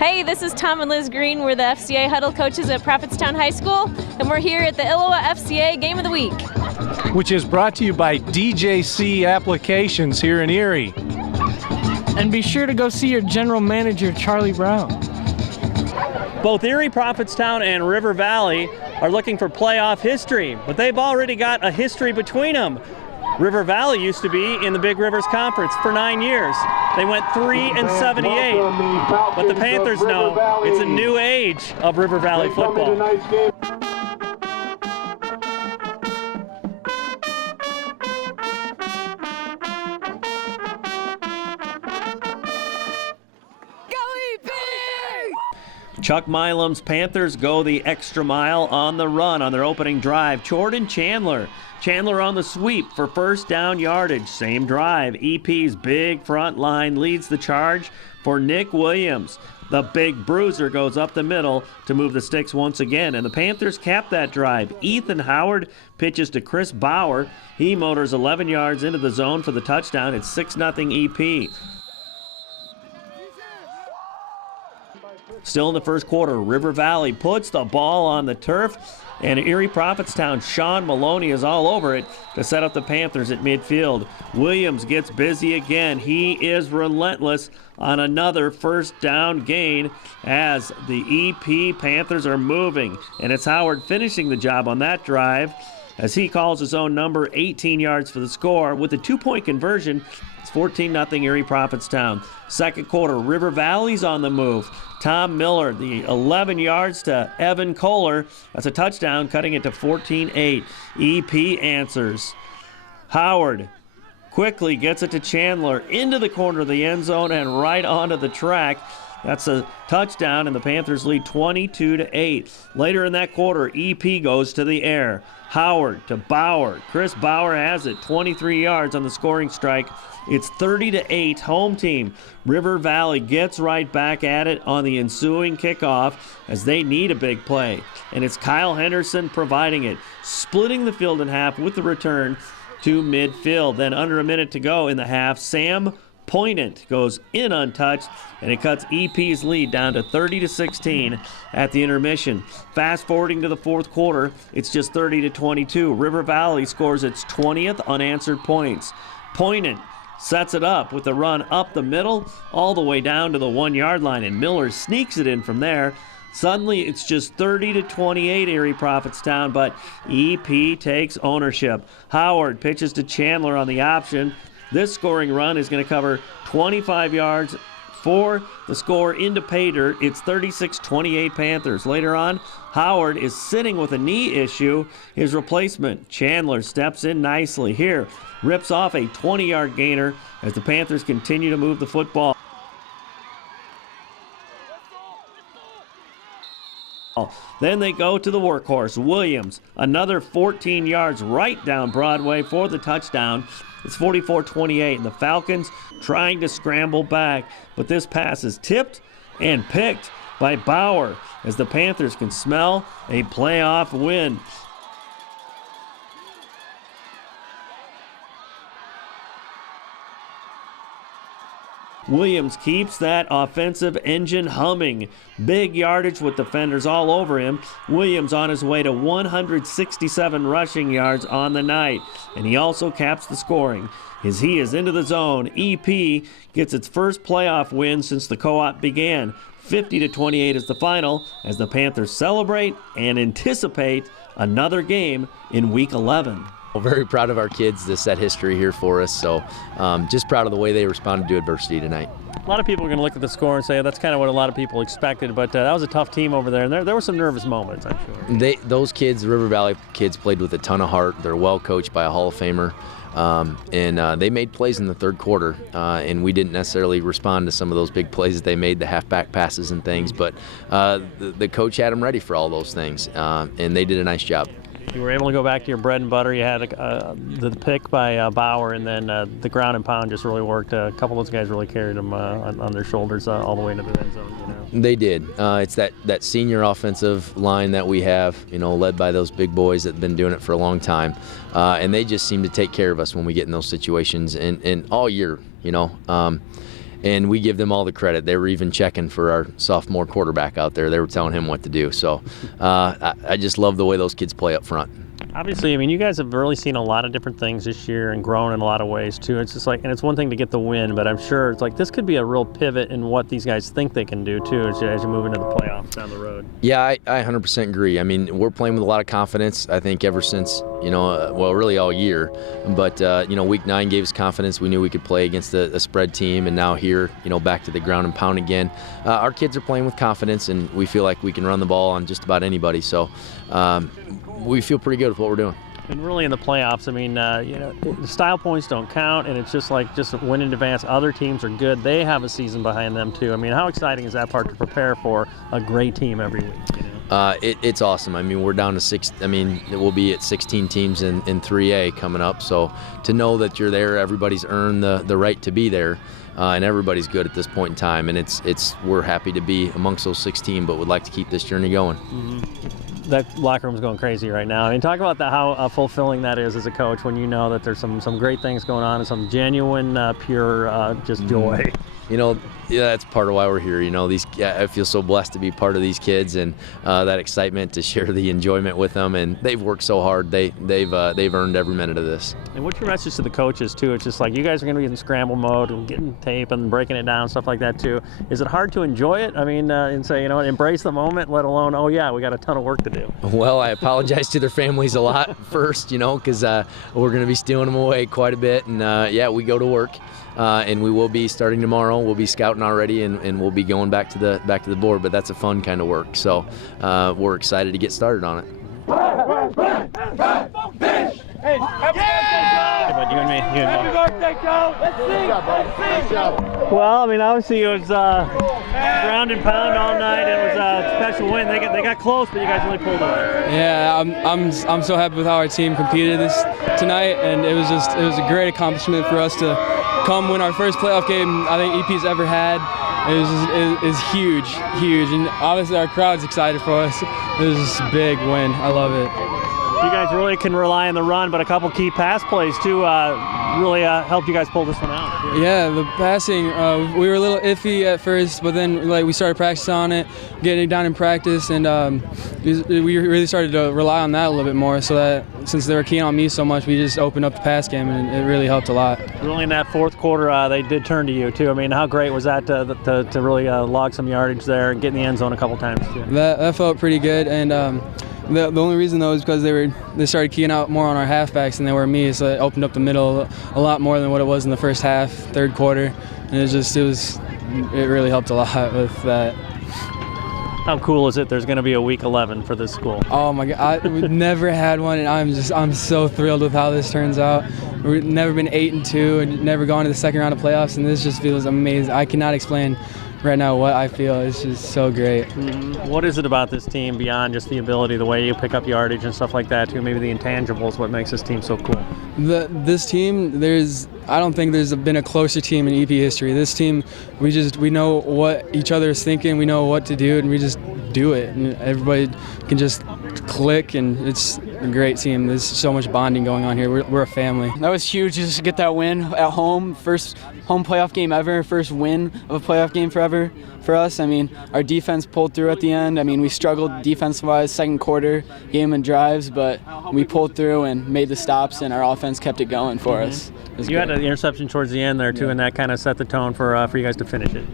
Hey, this is Tom and Liz Green. We're the FCA huddle coaches at Prophetstown High School, and we're here at the ILLOWA FCA Game of the Week, which is brought to you by DJC Applications here in Erie. And be sure to go see your general manager, Charlie Brown. Both Erie-Prophetstown and River Valley are looking for playoff history, but they've already got a history between them. River Valley used to be in the Big Rivers Conference for 9 years. They went 3-78, but the Panthers know it's a new age of River Valley football. Chuck Milem's Panthers go the extra mile on the run on their opening drive. Jordan Chandler on the sweep for first down yardage. Same drive. EP's big front line leads the charge for Nick Williams. The big bruiser goes up the middle to move the sticks once again, and the Panthers cap that drive. Ethan Howard pitches to Chris Bauer. He motors 11 yards into the zone for the touchdown. It's 6-0 EP. Still in the first quarter, River Valley puts the ball on the turf, and Erie-Prophetstown, Sean Maloney is all over it to set up the Panthers at midfield. Williams gets busy again. He is relentless on another first down gain as the EP Panthers are moving, and it's Howard finishing the job on that drive as he calls his own number, 18 yards for the score. With a 2-point conversion, it's 14-0 Erie-Prophetstown. Second quarter, River Valley's on the move. Tom Miller, the 11 yards to Evan Kohler. That's a touchdown, cutting it to 14-8. EP answers. Howard quickly gets it to Chandler into the corner of the end zone and right onto the track. That's a touchdown, and the Panthers lead 22-8. Later in that quarter, EP goes to the air. Howard to Bauer. Chris Bauer has it, 23 yards on the scoring strike. It's 30-8 home team. River Valley gets right back at it on the ensuing kickoff as they need a big play. And it's Kyle Henderson providing it, splitting the field in half with the return to midfield. Then under a minute to go in the half, Sam Pointant goes in untouched, and it cuts EP's lead down to 30-16 at the intermission. Fast forwarding to the fourth quarter, it's just 30-22. River Valley scores its 20th unanswered points. Pointant sets it up with the run up the middle all the way down to the 1-yard line, and Miller sneaks it in from there. Suddenly, it's just 30-28 Erie-Prophetstown, but EP takes ownership. Howard pitches to Chandler on the option. This scoring run is going to cover 25 yards for the score into pay dirt. It's 36-28 Panthers. Later on, Howard is sitting with a knee issue. His replacement, Chandler, steps in nicely here, rips off a 20-yard gainer as the Panthers continue to move the football. Then they go to the workhorse, Williams. Another 14 yards right down Broadway for the touchdown. It's 44-28, and the Falcons trying to scramble back. But this pass is tipped and picked by Bauer as the Panthers can smell a playoff win. Williams keeps that offensive engine humming. Big yardage with defenders all over him. Williams on his way to 167 rushing yards on the night. And he also caps the scoring as he is into the zone. EP gets its first playoff win since the co-op began. 50-28 is the final as the Panthers celebrate and anticipate another game in Week 11. Well, very proud of our kids to set history here for us, so just proud of the way they responded to adversity tonight. A lot of people are going to look at the score and say that's kind of what a lot of people expected, but that was a tough team over there, and there were some nervous moments, I'm sure. Those kids, the River Valley kids, played with a ton of heart. They're well coached by a Hall of Famer, and they made plays in the third quarter, and we didn't necessarily respond to some of those big plays that they made, the halfback passes and things, but the coach had them ready for all those things, and they did a nice job. You were able to go back to your bread and butter. You had the pick by Bauer, and then the ground and pound just really worked. A couple of those guys really carried them on their shoulders all the way into the end zone. You know? They did. It's that senior offensive line that we have, led by those big boys that have been doing it for a long time, and they just seem to take care of us when we get in those situations, and all year, and we give them all the credit. They were even checking for our sophomore quarterback out there. They were telling him what to do. So I just love the way those kids play up front. Obviously, I mean, you guys have really seen a lot of different things this year and grown in a lot of ways too. It's just like, and it's one thing to get the win, but I'm sure it's like this could be a real pivot in what these guys think they can do too as you move into the playoffs down the road. Yeah, I 100% agree. I mean, we're playing with a lot of confidence. I think ever since, well, really all year. But, week 9 gave us confidence. We knew we could play against a spread team, and now here, back to the ground and pound again. Our kids are playing with confidence, and we feel like we can run the ball on just about anybody. So we feel pretty good with what we're doing. And really in the playoffs, I mean, the style points don't count, and it's just win in advance. Other teams are good. They have a season behind them too. I mean, how exciting is that part to prepare for a great team every week? It's awesome. I mean, we're down to 6. I mean, we'll be at 16 teams in 3A coming up. So to know that you're there, everybody's earned the right to be there, and everybody's good at this point in time. And we're happy to be amongst those 16, but would like to keep this journey going. Mm-hmm. That locker room's going crazy right now. I mean, talk about how fulfilling that is as a coach when you know that there's some great things going on and some genuine, pure, just joy. That's part of why we're here. I feel so blessed to be part of these kids and that excitement to share the enjoyment with them. And they've worked so hard. They've earned every minute of this. And what's your message to the coaches too? It's just like you guys are going to be in scramble mode and getting tape and breaking it down, stuff like that too. Is it hard to enjoy it? I mean, and say embrace the moment, let alone we got a ton of work to do. Well, I apologize to their families a lot first, because we're going to be stealing them away quite a bit. And we go to work. And we will be starting tomorrow. We'll be scouting already, and we'll be going back to the board. But that's a fun kind of work. So we're excited to get started on it. Hey, bud, you and me. Happy birthday, Joe! Let's sing! Well, I mean, obviously it was ground and pound all night. It was a special win. They got close, but you guys really pulled away. Yeah, I'm so happy with how our team competed tonight, and it was a great accomplishment for us to come win our first playoff game I think EP's ever had. It was huge, and obviously our crowd's excited for us. It was just a big win. I love it. You guys really can rely on the run, but a couple key pass plays too really helped you guys pull this one out. Yeah, the passing, we were a little iffy at first, but then we started practicing on it, getting it down in practice, and we really started to rely on that a little bit more, so that since they were keying on me so much, we just opened up the pass game, and it really helped a lot. Really in that fourth quarter, they did turn to you too. I mean, how great was that to really log some yardage there and get in the end zone a couple times too? That felt pretty good, and the only reason though is because they started keying out more on our halfbacks than they were me, so it opened up the middle a lot more than what it was in the first half, third quarter, and it really helped a lot with that. How cool is it there's going to be a week 11 for this school? Oh my God, we've never had one, and I'm so thrilled with how this turns out. We've never been 8-2 and never gone to the second round of playoffs, and this just feels amazing. I cannot explain right now what I feel. It's just so great. Mm-hmm. What is it about this team beyond just the ability, the way you pick up yardage and stuff like that too, maybe the intangibles, what makes this team so cool? This team, I don't think there's been a closer team in EP history. This team, we know what each other is thinking, we know what to do, and we just do it. And everybody can just click, and it's a great team. There's so much bonding going on here. We're a family. That was huge just to get that win at home. First home playoff game ever, first win of a playoff game forever for us. I mean, our defense pulled through at the end. I mean, we struggled defense-wise second quarter, game and drives, but we pulled through and made the stops, and our offense kept it going for us. You had an interception towards the end there too, and that kind of set the tone for you guys to finish it.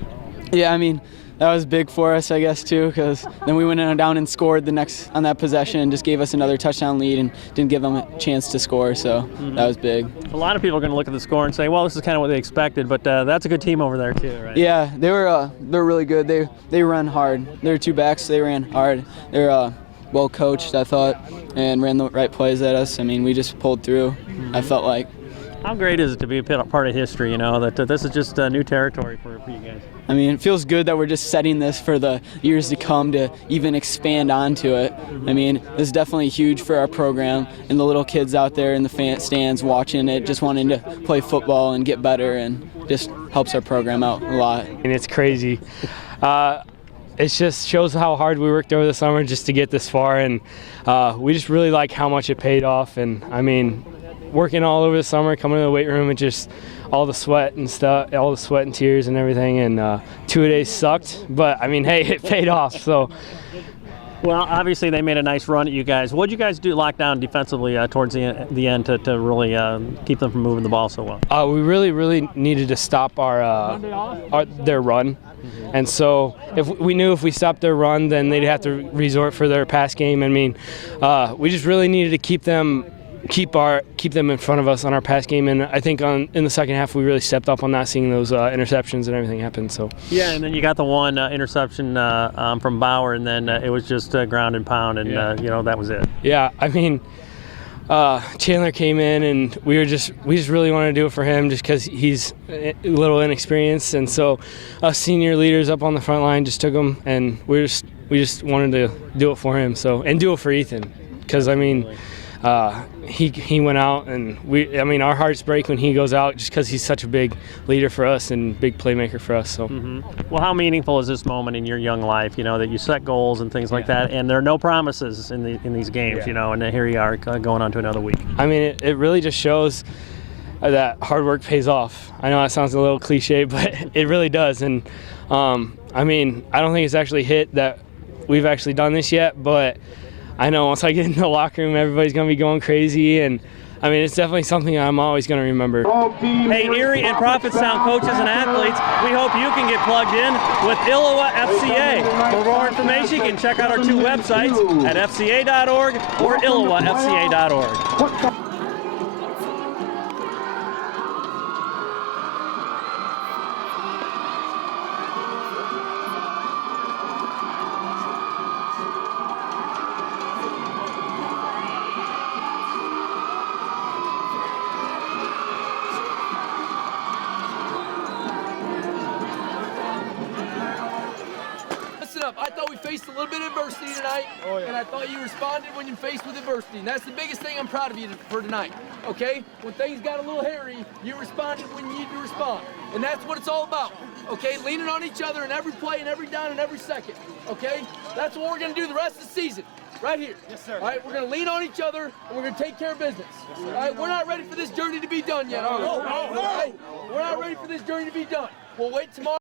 Yeah, I mean, that was big for us, I guess, too, because then we went down and scored on that possession and just gave us another touchdown lead and didn't give them a chance to score, so that was big. A lot of people are going to look at the score and say, well, this is kind of what they expected, but that's a good team over there, too, right? Yeah, they're really good. They run hard. They're two backs. They ran hard. They're well coached, I thought, and ran the right plays at us. I mean, we just pulled through, I felt like. How great is it to be a part of history, that this is just new territory for you guys? I mean, it feels good that we're just setting this for the years to come to even expand onto it. I mean, this is definitely huge for our program and the little kids out there in the stands watching it, just wanting to play football and get better, and just helps our program out a lot. And it's crazy. It just shows how hard we worked over the summer just to get this far, and we just really like how much it paid off. And I mean, working all over the summer, coming to the weight room, and just all the sweat and stuff, all the sweat and tears and everything. And 2 days sucked, but I mean, hey, it paid off. So. Well, obviously they made a nice run at you guys. What did you guys do lock down defensively towards the end to really keep them from moving the ball so well? We really needed to stop their run. And so if we knew if we stopped their run, then they'd have to resort for their pass game. I mean, we just really needed to keep them in front of us on our pass game, and I think in the second half we really stepped up on that, seeing those interceptions and everything happen. So yeah, and then you got the one interception from Bauer, and then it was just ground and pound, and that was it. Yeah, I mean, Chandler came in, and we just really wanted to do it for him, just because he's a little inexperienced, and so us senior leaders up on the front line just took him, and we just wanted to do it for him, and do it for Ethan, because I mean. He went out, and our hearts break when he goes out, just because he's such a big leader for us and big playmaker for us. So, Well, how meaningful is this moment in your young life? That you set goals and things like that, and there are no promises in these games. And here you are going on to another week. I mean, it really just shows that hard work pays off. I know that sounds a little cliche, but it really does. And I mean, I don't think it's actually hit that we've actually done this yet, but I know once I get in the locker room, everybody's going to be going crazy, and I mean, it's definitely something I'm always going to remember. Hey, Erie and Prophetstown coaches and athletes, we hope you can get plugged in with ILLOWA FCA. For more information, you can check out our 2 websites at fca.org or illowafca.org. I thought we faced a little bit of adversity tonight, and I thought you responded when you faced with adversity, and that's the biggest thing I'm proud of you for tonight, okay? When things got a little hairy, you responded when you needed to respond, and that's what it's all about, okay? Leaning on each other in every play and every down and every second, okay? That's what we're going to do the rest of the season, right here. Yes, sir. All right, we're going to lean on each other, and we're going to take care of business. Yes, all right, we're not ready for this journey to be done yet, are we? No. We're not ready for this journey to be done. We'll wait tomorrow.